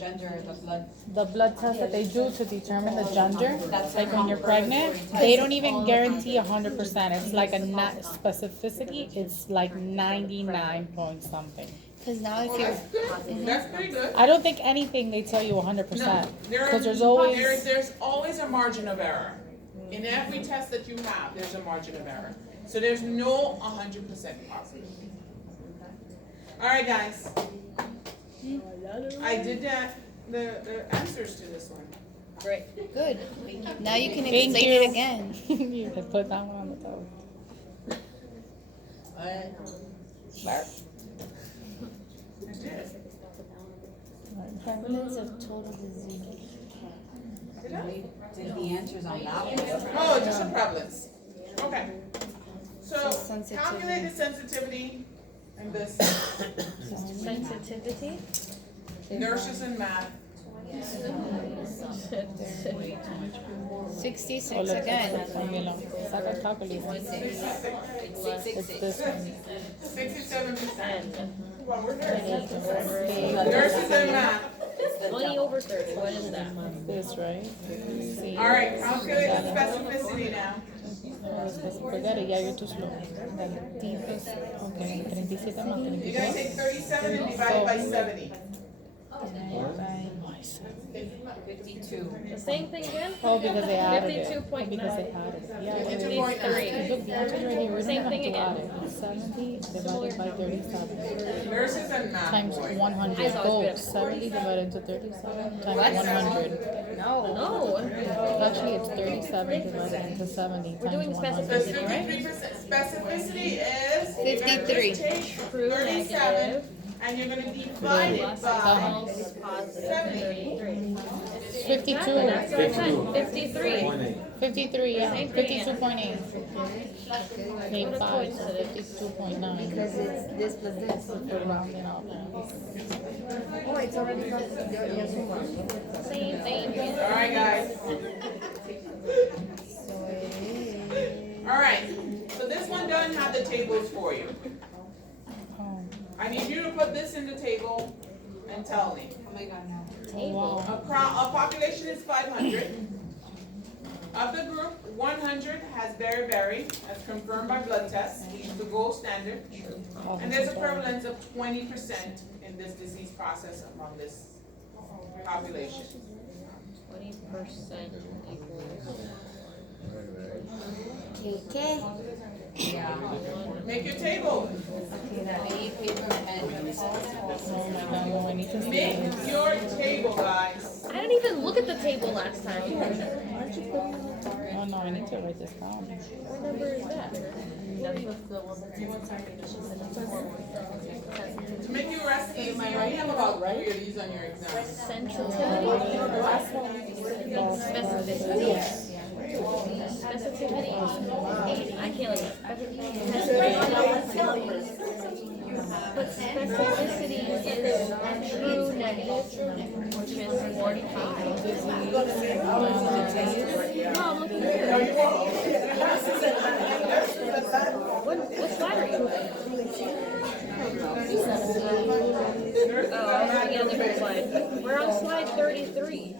gender, the blood. The blood test that they do to determine the gender, like when you're pregnant, they don't even guarantee 100%. It's like a not specificity. It's like 99 point something. Because now if Well, you're, that's good. That's pretty good. I don't think anything they tell you 100%. No, Because there's always. there's always a margin of error. In every test that you have, there's a margin of error. So there's no 100% positive. All right, guys. I did the answers to this one. Great. good. Now you can Thank explain you. it again. You can put that one on the top. Barb. I did. Prevalence of total disease. Did I? Did the answers on that one? Oh, just a prevalence. Okay. So Sensitivity. calculate the sensitivity and this Sensitivity? nurses and math. 66 Oh, look, again. formula. Saca el calculator. It's this one. 67%. Well, we're nurses. It's Nurses and math. 20 over 30, what is that? this, right? Sí. All right, calculate the specificity now. Forget it, yeah, you're too slow. Dale, tipos. Okay, 37 más You're gonna 33. take 37 and divide it by 70. The same thing again? Oh, because they added it. 52.9. Because they added it. Yeah, 52.3. look, the answer's right here. We don't Same even thing have to again. add it. 70 divided by 37 Nurses and math. times boy. 100. Eyes always Go, good. 70 divided into 37 times 100. No. Actually, it's 37 divided into 70 We're doing times 100. That's specificity, right? 53%. Specificity is you're gonna 53. just take True, 37 negative. and you're gonna divide it by False, positive, 70. 33. 52. That's what I said, 53. 53, yeah. Same thing again. 52.8. 85, so 52.9. Because it's this plus this. We're rounding up. Oh, it's already from the Same thing. All right, guys. All right. So this one doesn't have the tables for you. Oh, I need you to put this in the table and tell me. Oh my God, no. Table. A population is 500. Of the group, 100 has beriberi, as confirmed by blood tests. He's the gold standard. And there's a prevalence of 20% in this disease process among this population. 20% equals. Okay. Yeah. Make your table. Paper and pen. oh my God, no, I need to see Make this. your table, guys. I didn't even look at the table last time. Oh no, I need to write this down. What number is that? To make your recipe easier, you have about 3 of these on your exam. Sensitivity? Specificity. Specificity. I can't look at but specificity is true negative, which is 45. No, I'm looking here. What slide are you at? Oh, I was looking at a different slide. We're on slide 33.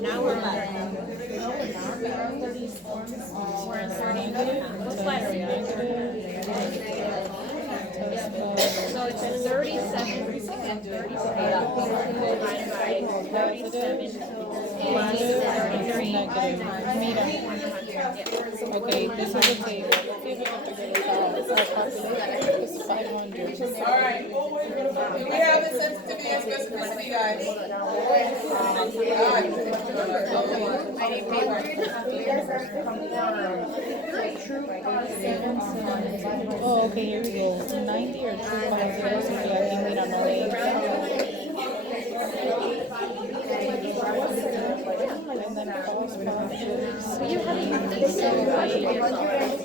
Now we're on. We're on 32. What slide are we on? So it's 37 divided by 37 plus 33. Okay, this is a table. Let's see if we can figure this out. Our population is 500. All right. Do we have the sensitivity and specificity, guys? I need Oh, okay, here we go. 90 or 2 positives. Okay, I think we don't know. And then false positives. So you have a unique Negative.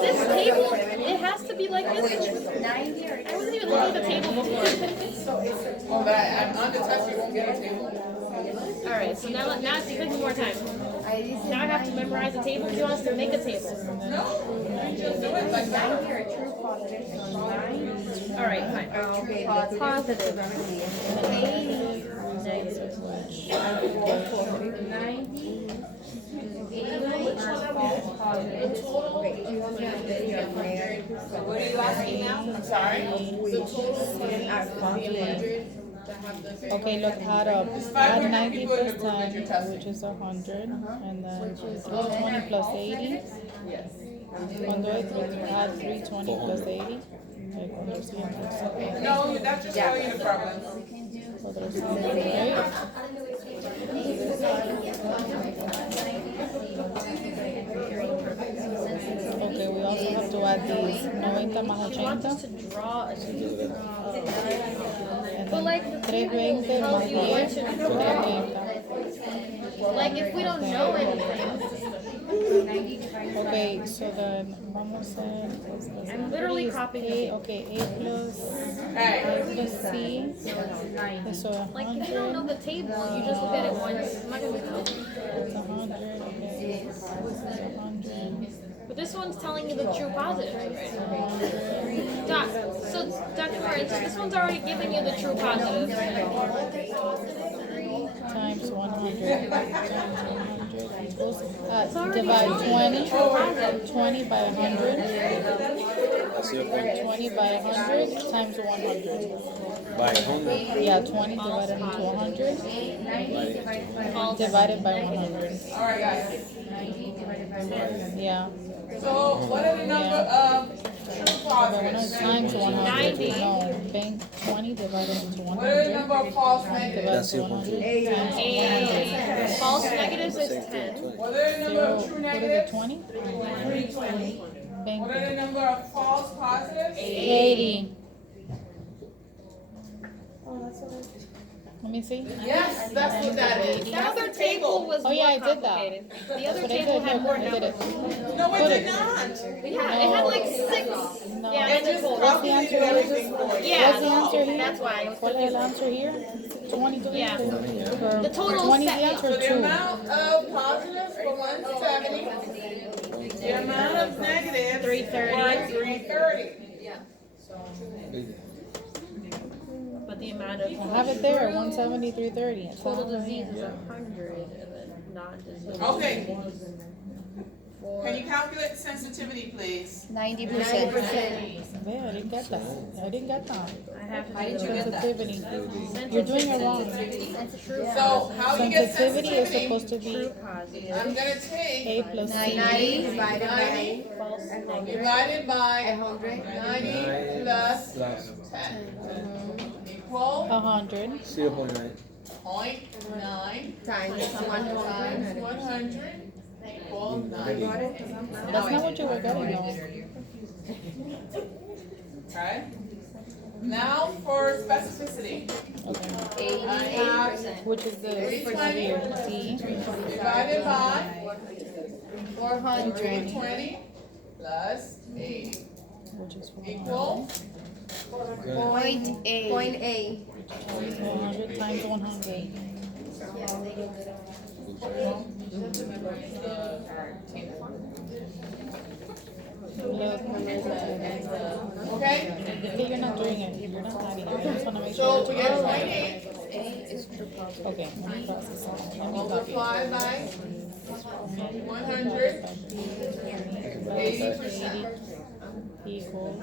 This table, it has to be like this. I wasn't even looking at the table before. Oh, that I'm the test, you won't get a table. Alright, so now it's taking more time. Now I have to memorize the table. She wants to make a table. No, you just do it like that. Alright, fine. Positive. So what are you asking now? I'm sorry. Okay, look, add up. Add 90 plus 10, which is 100, and then 320 plus 80. Cuando es add 320 plus 80. Like, cuando 100. No, that's just showing you the problem. Other 100, right? Okay, we also have to add these 90 más She wants us 80. to draw a And But then like, 320 tells más you what 10, to 330. like if we don't know anything, Okay, so then vamos a hacer. I'm literally is copying A, it. okay, A plus Hey, plus C. Eso es like if you don't know 100. the table, you just look at it once. I'm not gonna know. It's 100, okay. It's 100. But this one's telling you the true positives already. Doc, so Dr. Martin, so this one's already giving you the true positives. Times 100. Times 100 equals, already divide showing you 20 by 100. 20 by 100 times 100. By 100. Yeah, 20 divided into 100 divided by 100. alright guys. Yeah. So what are the number of true positives? Times 100. 90. No, bank 20 divided into What are the 100. number of false negatives? Divided into 100 times 100. And false negatives is 10. What are the number Zero, of true what is it, negatives? 20? 320. Bank What are the number of false positives? 80. Let me see. Yes, that's what that is. The That's other the table was Oh, more yeah, I did that. complicated. The other That's what I table did. had more Look, I did numbers. it. No, Put it it. did not. Yeah, it had like 6. No. Yeah, It that's just cool. calculated everything for you. Yeah, What's the answer here? that's why. What is the answer here? 22. Yeah. The The total 20 is set- the answer, So the 2. amount of positives for 170, the amount of negatives 330. were 330. But the amount of I have it there, 170, 330. It's total all right disease is here. 100, and then non-disease. Okay. Can you calculate the sensitivity, please? 90%. Yeah, I didn't get that. I didn't get that. I have to How did do you get that? Sensitivity. You're doing it wrong. So how you get Sensitivity is sensitivity? supposed to be true positive, I'm gonna take A plus C. 90 divided by false negative. divided by 100. 90 plus Plus 10 equal 100. 0.9. 0.9 Times times 100 equal 9. That's not what you were getting though. Okay? Now for specificity. Okay. I have Which is this right here? C. divided by 400. 320 plus 80 Which is 400. equal Point A. Point A. 400 times 100. Look. okay? You're not doing it. You're not adding it. I just want to make So sure. we get 0.8 Okay, let me process it. Let me copy it. multiplied by 100 80%. Equals.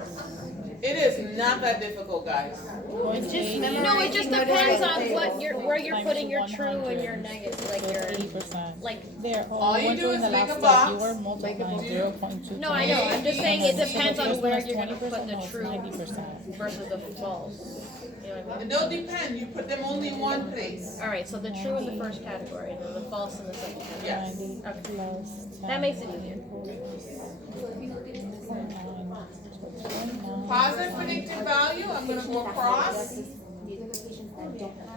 It is not that difficult, guys. No, it just depends on what where you're putting your true and your negative, like your 80%. like. There, All you went do through in is the make last a step. box. You were multiplying 0.2. No, I know. I'm just saying it depends on where This you're one gonna is put 20%, the no, it's true 90%. versus the false. You know what I It mean? don't depend, you put them only in one place. All right, so the true in the first category, and then the false in the second category. Yes. 90 plus 10 That makes it easier. Positive predicted value, I'm gonna go across.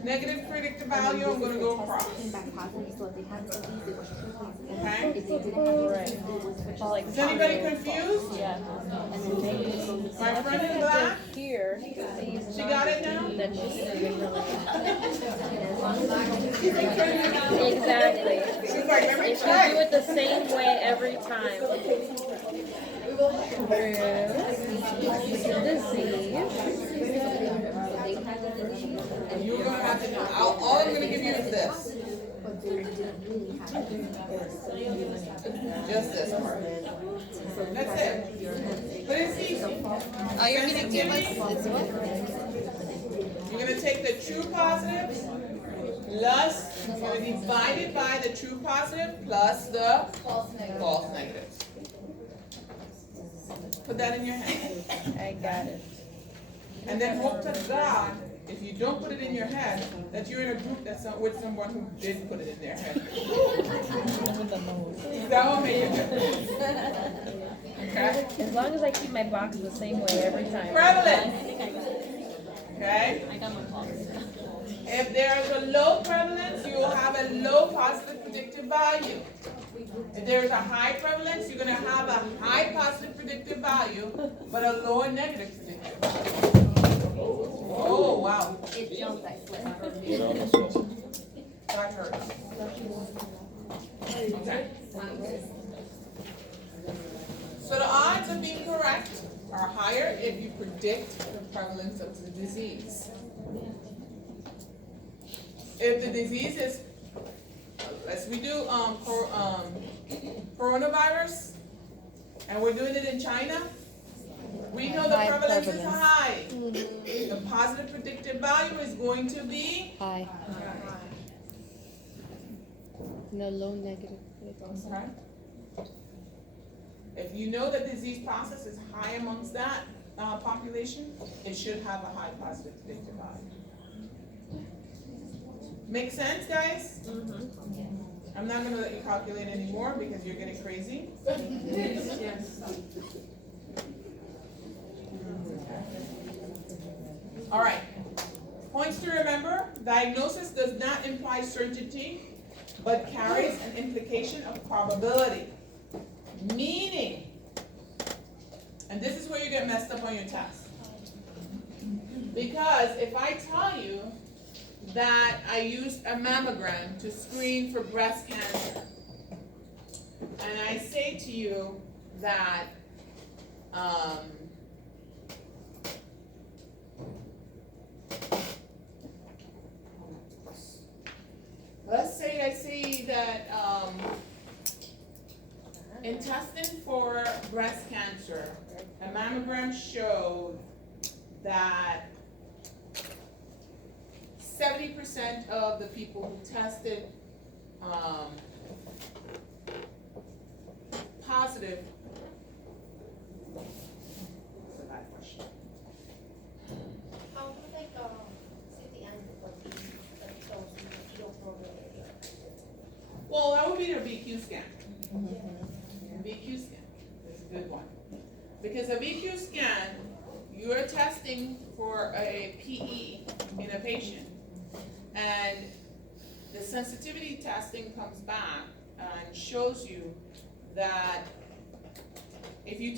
Negative predicted value, I'm gonna go across. Okay? Which is like Is anybody confused? yeah. My friend in black, Here, she got it now? then she's Exactly. She's like, let me If you try. do it the same way every time. You're gonna have to, all I'm gonna give you is this. Just this part. That's it. But it's easy. Oh, you're gonna give us this one? You're gonna take the true positives plus, you're gonna divide it by the true positive plus the false negatives. Put that in your head. I got it. And then hope to God, if you don't put it in your head, that you're in a group that's not with someone who did put it in their head. With the nose. That will make a difference. Okay? As long as I keep my box the same way every time. Prevalence. Okay? If there is a low prevalence, you will have a low positive predictive value. If there is a high prevalence, you're going to have a high positive predictive value, but a lower negative predictive value. Oh, wow. Get on the soil. That hurts. Okay. So the odds of being correct are higher if you predict the prevalence of the disease. If the disease is, let's redo coronavirus, and we're doing it in China, we know the High prevalence is prevalence. high. The positive predictive value is going to be High. No low negative. okay. If you know the disease process is high amongst that population, it should have a high positive predictive value. Make sense, guys? I'm not gonna let you calculate anymore because you're getting crazy. All right. Points to remember: diagnosis does not imply certainty, but carries an implication of probability. Meaning, and this is where you get messed up on your test. Because if I tell you that I used a mammogram to screen for breast cancer, and I say to you that let's say I say that in testing for breast cancer, a mammogram showed that 70% of the people who tested positive. That's a bad question. How would like city and Well, that would be the BQ scan. BQ scan is a good one. Because a BQ scan, you are testing for a PE in a patient. And the sensitivity testing comes back and shows you that if you,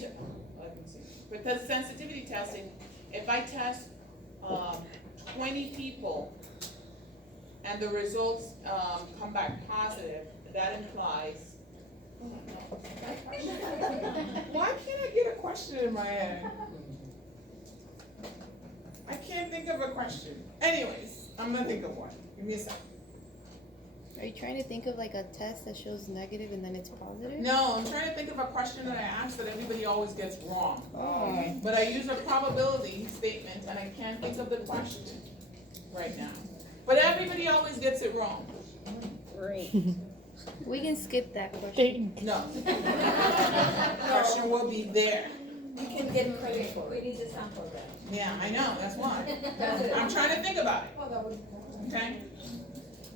let me see, because sensitivity testing, if I test 20 people and the results come back positive, that implies, why can't I get a question in my head? I can't think of a question. Anyways, I'm gonna think of one. Give me a second. Are you trying to think of like a test that shows negative and then it's positive? No, I'm trying to think of a question that I ask that everybody always gets wrong. Oh. But I use a probability statement and I can't think of the question right now. But everybody always gets it wrong. Great. We can skip that question. No. Question will be there. You can get credit for it. We need to sample that. Yeah, I know, that's why. I'm trying to think about it. Okay?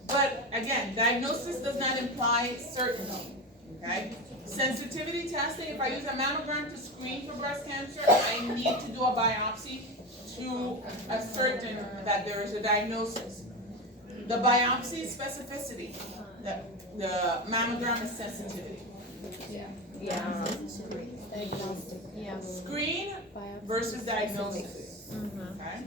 But again, diagnosis does not imply certainty. Okay? Sensitivity testing, if I use a mammogram to screen for breast cancer, I need to do a biopsy to ascertain that there is a diagnosis. The biopsy is specificity. The mammogram is sensitivity. Yeah. Screen versus diagnosis. Okay?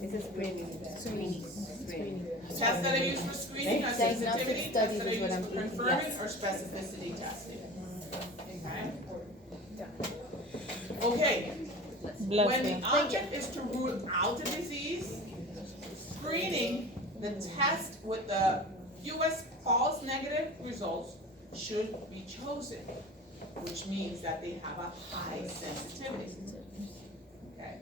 This is screening. Screening. Tests that are used for screening are Diagnostic sensitivity, tests that are studies is what used I'm for thinking, confirming, yes. or specificity testing. Okay? Okay, Bless when you. the object is to rule out a disease, screening, the test with the fewest false negative results should be chosen, which means that they have a high sensitivity. Okay?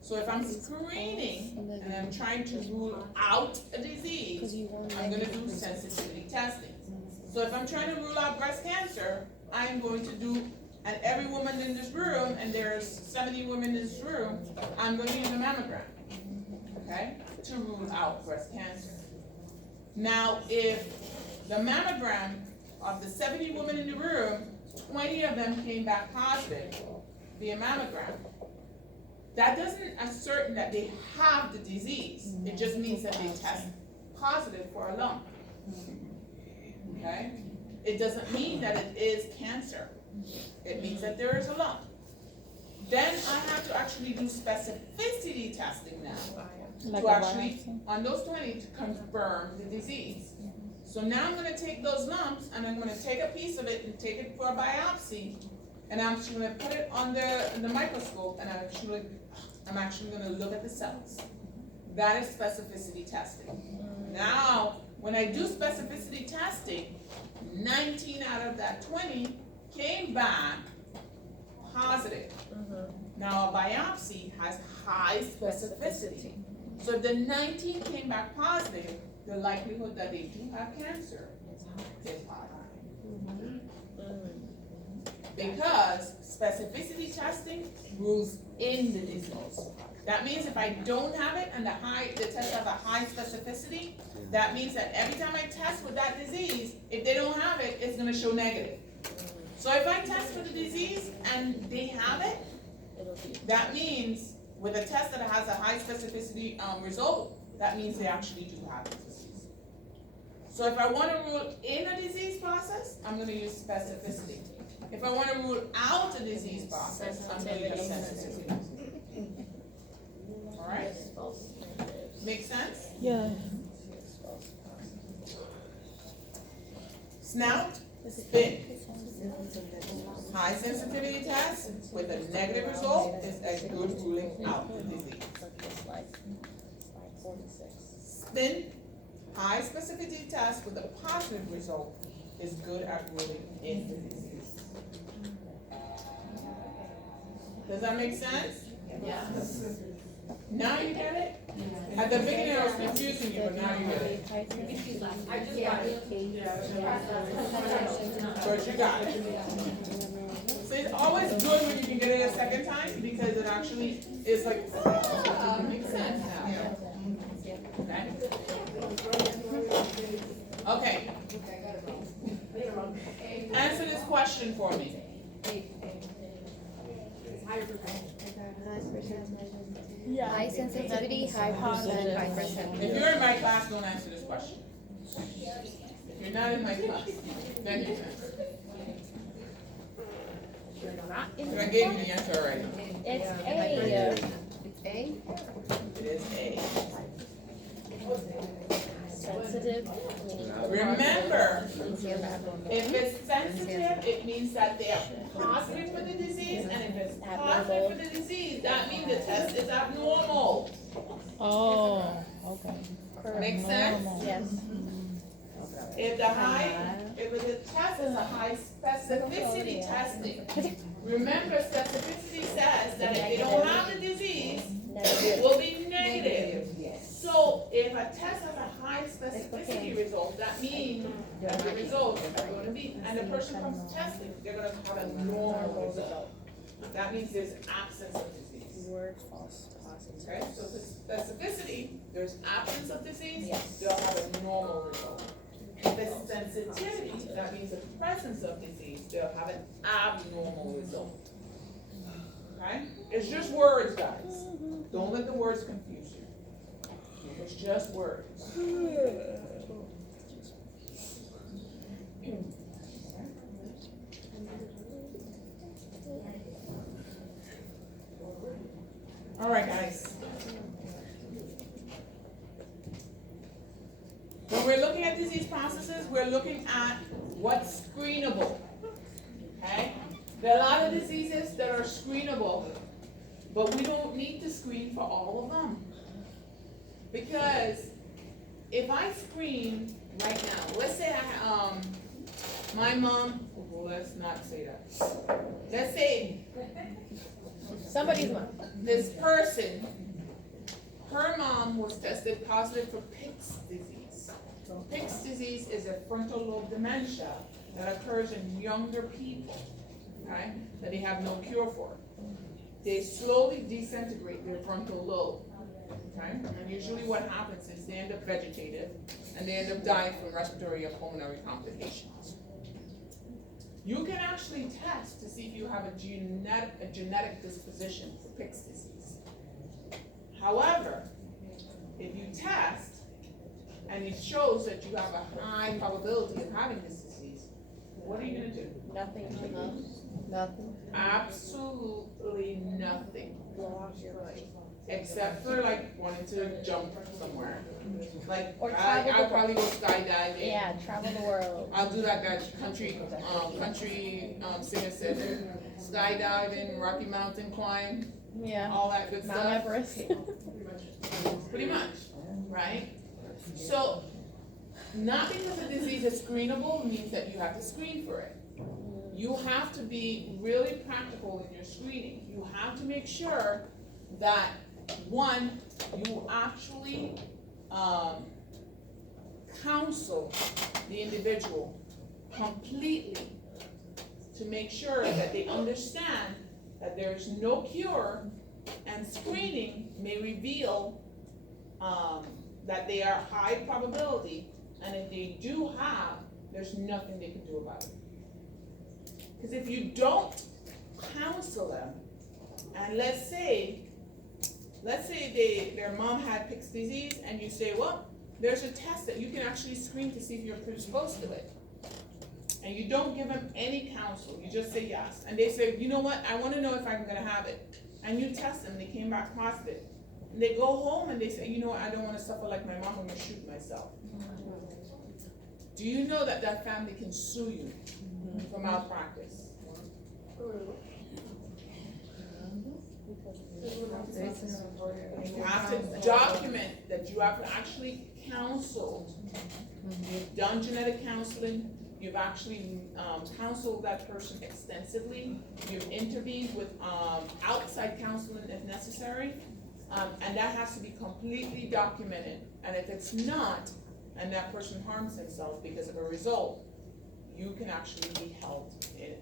So if I'm screening and I'm trying to rule out a disease, I'm gonna do sensitivity testing. So if I'm trying to rule out breast cancer, I'm going to do, and every woman in this room, and there's 70 women in this room, I'm gonna use a mammogram, okay, to rule out breast cancer. Now, if the mammogram of the 70 women in the room, 20 of them came back positive via mammogram, that doesn't assert that they have the disease. It just means that they test positive for a lump. Okay? It doesn't mean that it is cancer. It means that there is a lump. Then I have to actually do specificity testing now Like to a actually, biopsy. on those 20, to confirm the disease. So now I'm gonna take those lumps and I'm gonna take a piece of it and take it for a biopsy. And I'm actually gonna put it under the microscope and I'm actually gonna look at the cells. That is specificity testing. Now, when I do specificity testing, 19 out of that 20 came back positive. Now, a biopsy has high specificity. So if the 19 came back positive, the likelihood that they do have cancer is high. Because specificity testing rules in the disease. That means if I don't have it and the test has a high specificity, that means that every time I test with that disease, if they don't have it, it's gonna show negative. So if I test for the disease and they have it, that means with a test that has a high specificity result, that means they actually do have the disease. So if I wanna rule in a disease process, I'm gonna use specificity. If I wanna rule out a disease process, I'm gonna use sensitivity. Alright? Make sense? Yeah. Snout, spin. High sensitivity test with a negative result is a good ruling out the disease. Spin, high specificity test with a positive result is good at ruling in the disease. Does that make sense? Yes. Now you get it? At the beginning I was confusing you, but now you get it. I just got it. But you got it. So it's always good when you can get it a second time because it actually is like, makes sense now. Okay. Answer this question for me. High sensitivity, high percent. If you're in my class, don't answer this question. If you're not in my class, then you answer. I gave you the answer already. It's A. It's A? It is A. Sensitive. Remember, if it's sensitive, it means that they are positive for the disease, and if it's positive for the disease, that means the test is abnormal. Oh, okay. Make sense? Normal. Yes. If the test is a high specificity testing, remember specificity says that if they don't have the disease, it will be negative. So if a test has a high specificity result, that means that the results are going to be, and the person comes testing, they're going to have a normal result. That means there's absence of disease. Word false positive. Okay, so the specificity, there's absence of disease, they'll have a normal result. If it's sensitivity, that means the presence of disease, they'll have an abnormal result. Okay? It's just words, guys. Don't let the words confuse you. It's just words. All right, guys. we're looking at disease processes, we're looking at what's screenable, okay? There are a lot of diseases that are screenable, but we don't need to screen for all of them. Because if I screen right now, let's say my mom, let's not say that. Let's say Somebody's mom. this person, her mom was tested positive for Pick's disease. Pick's disease is a frontal lobe dementia that occurs in younger people, right? That they have no cure for. They slowly disintegrate their frontal lobe, okay? And usually what happens is they end up vegetative and they end up dying from respiratory or pulmonary complications. You can actually test to see if you have a genetic disposition for Pick's disease. However, if you test and it shows that you have a high probability of having this disease, what are you gonna do? Nothing. Absolutely nothing. Except for like wanting to jump somewhere. Like, Or travel I'll the probably go skydiving. Yeah, travel the world. I'll do that country singer said, skydiving, Rocky Mountain climb, Yeah. all that good Mount stuff. Everest. Pretty much, right? So, not because a disease is screenable means that you have to screen for it. You have to be really practical in your screening. You have to make sure that, one, you actually counsel the individual completely to make sure that they understand that there is no cure, and screening may reveal that they are high probability, and if they do have, there's nothing they can do about it. Because if you don't counsel them, and let's say their mom had Pick's disease, and you say, well, there's a test that you can actually screen to see if you're predisposed to it. And you don't give them any counsel, you just say yes. And they say, you know what, I wanna know if I'm gonna have it. And you test them, they came back positive. And they go home and they say, you know what, I don't wanna suffer like my mom, I'm gonna shoot myself. Do you know that that family can sue you for malpractice? You have to document that you have actually counseled. You've done genetic counseling, you've actually counseled that person extensively, you've intervened with outside counseling if necessary, and that has to be completely documented. And if it's not, and that person harms himself because of a result, you can actually be held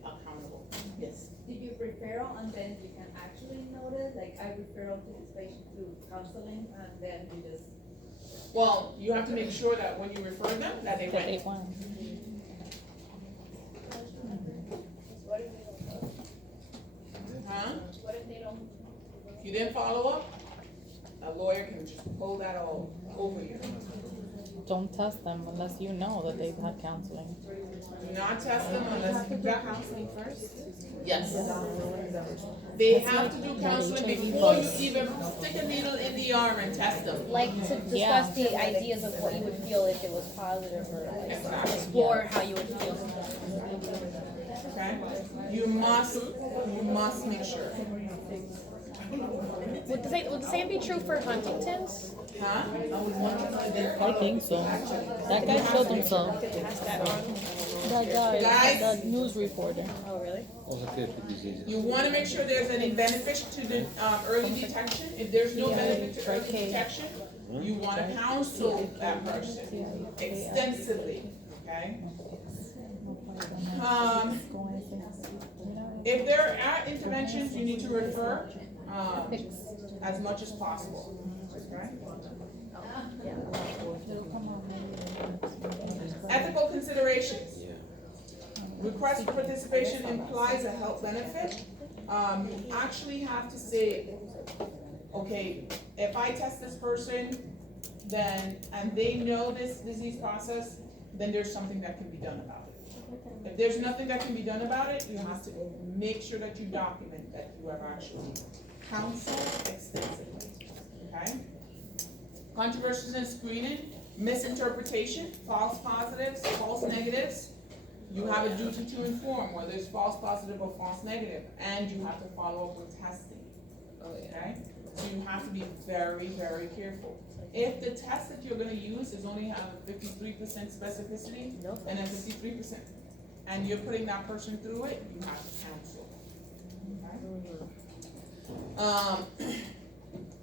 accountable. Yes? Did you referral and then you can actually notice, like I referral to this patient through counseling and then you just. Well, you have to make sure that when you refer them, that they That they went. won. What if they don't? Huh? What if they don't? If you didn't follow up, a lawyer can just pull that all over you. Don't test them unless you know that they've had counseling. Do not test them unless you've got counseling first. Yes. They They have to do counseling before you even stick a needle in the arm and test them. Like to discuss Yeah. the ideas of what you would feel if it was positive, or like Exactly. explore how you would feel. Okay? You must make sure. Would the same be true for Huntington's? Huh? I think so. That guy killed himself. That guy, Guys. that news reporter. Oh, really? Also kidney diseases. You wanna make sure there's any benefit to the, early detection. If there's no benefit to early detection, you wanna counsel that person extensively, okay? If there are interventions, you need to refer, as much as possible, okay? Ethical considerations. Request for participation implies a health benefit. You actually have to say, okay, if I test this person, then, and they know this disease process, then there's something that can be done about it. If there's nothing that can be done about it, you have to make sure that you document that you have actually counseled extensively, okay? Controversies in screening, Misinterpretation, false positives, false negatives. You have a duty to inform whether it's false positive or false negative, and you have to follow up with testing. Okay? So you have to be very, very careful. If the test that you're gonna use is only have 53% specificity, and then 53%, and you're putting that person through it, you have to cancel. Okay?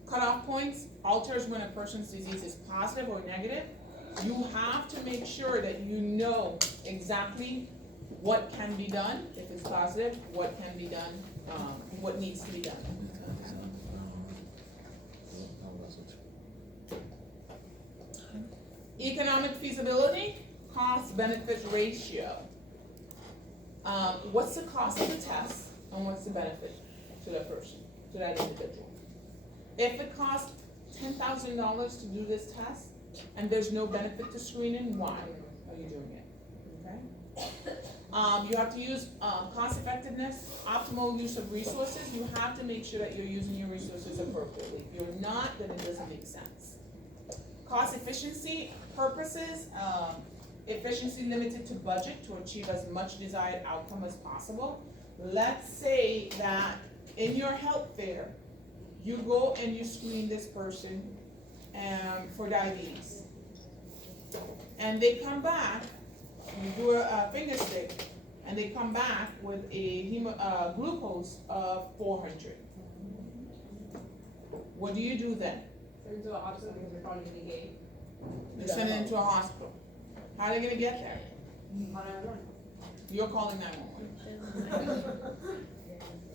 Cutoff points alters when a person's disease is positive or negative. You have to make sure that you know exactly what can be done. If it's positive, what can be done, what needs to be done. Economic feasibility, cost-benefit ratio. What's the cost of the test and what's the benefit to that person, to that individual? If it costs $10,000 to do this test and there's no benefit to screening, why are you doing it? Okay? You have to use cost effectiveness, optimal use of resources. You have to make sure that you're using your resources appropriately. If you're not, then it doesn't make sense. Cost efficiency purposes, efficiency limited to budget to achieve as much desired outcome as possible. Let's say that in your health fair, you go and you screen this person for diabetes. And they come back, you do a finger stick, and they come back with a glucose of 400. What do you do then? Send to a hospital because they're probably gonna get. You send it into a hospital. How are they gonna get there? You're calling 911.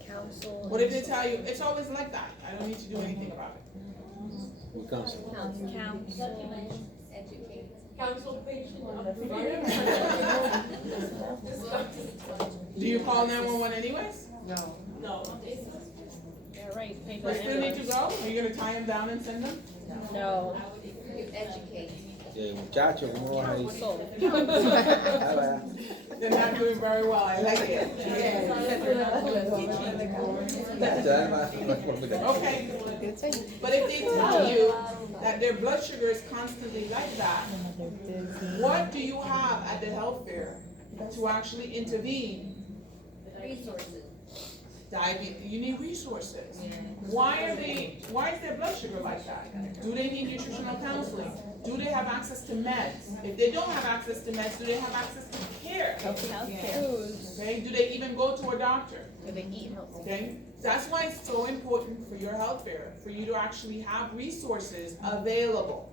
Council. What if they tell you, it's always like that, I don't need to do anything about it? What council? Educate. Council patient. Do you call 911 anyways? No. Yeah, right. Pay for They still need to go? Are you gonna tie them down and send them? No. You educate. Yeah, muchacho, ¿cómo vas a ir? So. Ah, va. They're not doing very well, I like it. Okay, but if they tell you that their blood sugar is constantly like that, what do you have at the health fair to actually intervene? Resources. Diabetes, you need resources. Why is their blood sugar like that? Do they need nutritional counseling? Do they have access to meds? If they don't have access to meds, do they have access to care? Okay, do they even go to a doctor? Do they eat healthy? Okay, that's why it's so important for your health fair, for you to actually have resources available.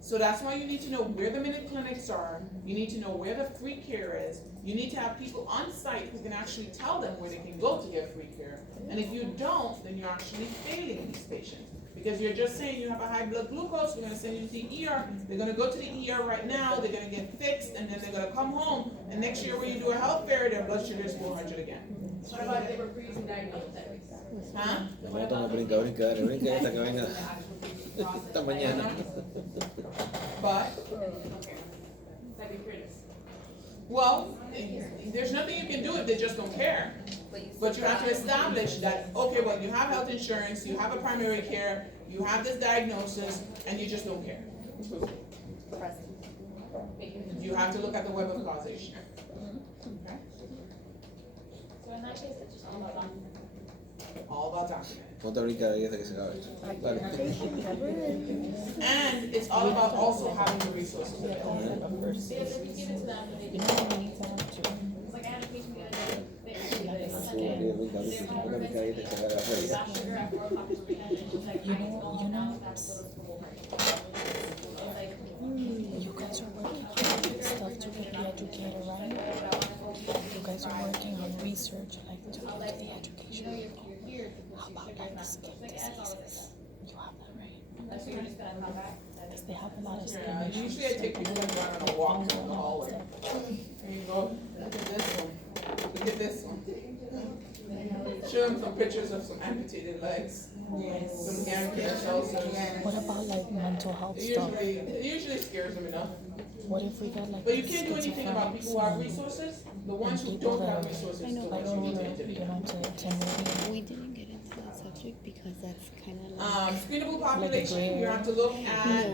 So that's why you need to know where the minute clinics are, you need to know where the free care is, you need to have people on site who can actually tell them where they can go to get free care. And if you don't, then you're actually failing these patients. Because you're just saying you have a high blood glucose, we're gonna send you to the ER, they're gonna go to the ER right now, they're gonna get fixed, and then they're gonna come home, and next year when you do a health fair, their blood sugar is 400 again. What about if they were previously diagnosed? Huh? Mañana estamos brinca esta que venga esta mañana. But, Second critters. well, there's nothing you can do if they just don't care. But you have to establish that, okay, well, you have health insurance, you have a primary care, you have this diagnosis, and you just don't care. You have to look at the web of causation. Okay? So in that case, it's just all about documenting. All about documenting. Ponte a brincar ahí hasta que se acabe esto. Dale. And it's all about also having the resources available. Because if you give it to them, they You do. know what we need to have too? It's like I had a patient the other day. They Ponte a brincar ahí hasta que se acabe la feria. blood sugar at 4 o'clock in the weekend, and she's like, I need to go home now, that's what it's for. It's like, You guys are working on stuff to get the educator, right? You guys are working on research, like to get the education. How about like skin diseases? You have that, right? that's what you're just gonna come back. Because they have a lot of skin Yeah, issues. usually I take people around on a walk in the hallway. There you go, look at this one, look at this one. Show them some pictures of some amputated legs, some amputated ulcers. What about like mental health stuff? It usually scares them enough. What if we got like But you can't do anything about people who have resources. The ones who don't have resources, the like ones who need to you intervene. know, to media? We didn't get into that section. district because that's kind of like Screenable population, you have to look at,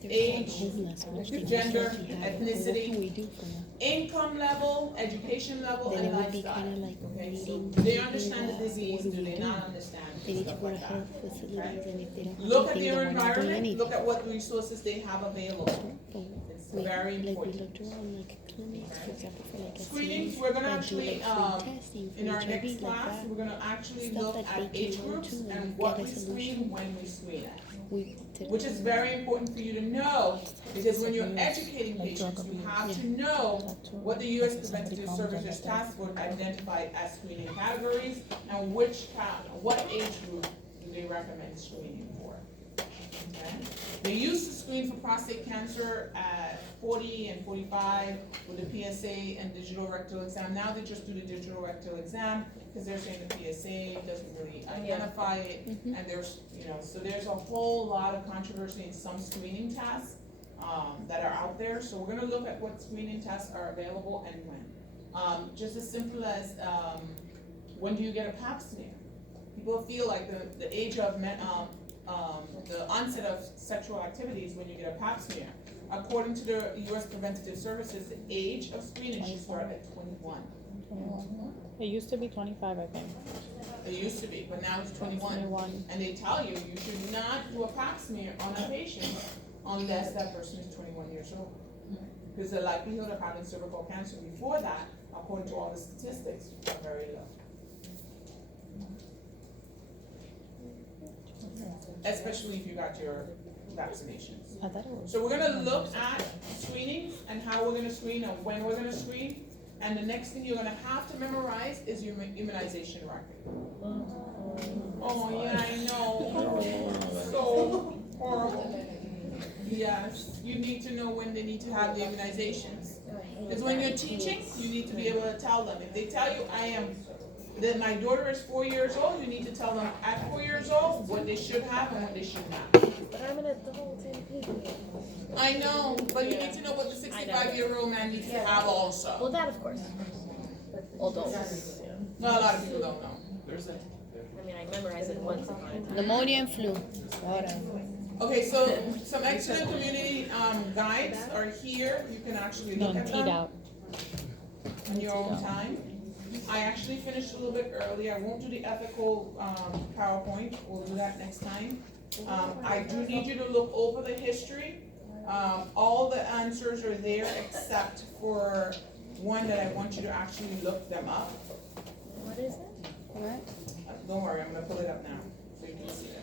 they're age, homeless, which they gender, most likely have. What can ethnicity, we do for them? income level, education level, Then and it would be kind of lifestyle. like Okay, so reading. do they people understand the that, disease, what do they do? not understand? They need to Stuff go to like that. health facilities, and if they don't have Look at anything, their then we're not doing environment, anything. look at what resources they have available. But It's we, very like we important. looked around like clinics, for example, for like Screenings, STDs, we're gonna that do, actually, like, free testing for in our HIV, next like class, that. we're gonna actually Stuff look that at they age can go groups to and and what get a we screen solution. when we screen it. We did Which is very important for you to know, because when you're educating Like drug patients, you abuse. have Yeah. to know what the US If somebody Preventative comes and Services does Task Force identified as screening categories, and what age group do they recommend screening for? Okay? They used to screen for prostate cancer at 40 and 45 with the PSA and digital rectal exam. Now they just do the digital rectal exam, because they're saying the PSA doesn't really identify it, and there's, so there's a whole lot of controversy in some screening tests, that are out there, so we're gonna look at what screening tests are available and when. Just as simple as, when do you get a pap smear? People feel like the age of the onset of sexual activities when you get a pap smear. According to the US Preventative Services, the age of screening should start at 21. It used to be 25, I think. It used to be, but now it's 21. 21. And they tell you, you should not do a pap smear on a patient unless that person is 21 years old. Because the likelihood of having cervical cancer before that, according to all the statistics, are very low. Especially if you got your vaccinations. I thought it was. So we're gonna look at screenings and how we're gonna screen and when we're gonna screen. And the next thing you're gonna have to memorize is your immunization record. Oh, yeah, I know. So horrible. Yes, you need to know when they need to have the immunizations. Because when you're teaching, you need to be able to tell them. If they tell you, that my daughter is 4 years old, you need to tell them at 4 years old what they should have and what they should not. But I'm an adult and I know, but you need to know what the 65-year-old man needs to have also. well, that of course. Adults. Well, a lot of people don't know. I mean, I memorized it once upon a time. Pneumonia and flu. Water. Okay, so some excellent community guides are here. You can actually look Don't at eat them out. in your own time. I actually finished a little bit early. I won't do the ethical PowerPoint. We'll do that next time. I do need you to look over the history. All the answers are there except for one that I want you to actually look them up. What is it? What? Don't worry, I'm gonna pull it up now so you can see it.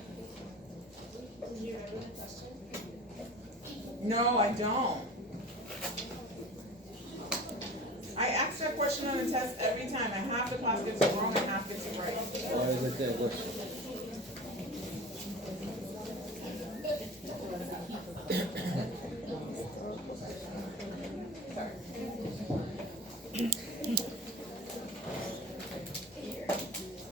Did you remember the question? No, I don't. I ask that question on the test every time, and half the class gets it wrong and half gets it right. Why is it there? What's-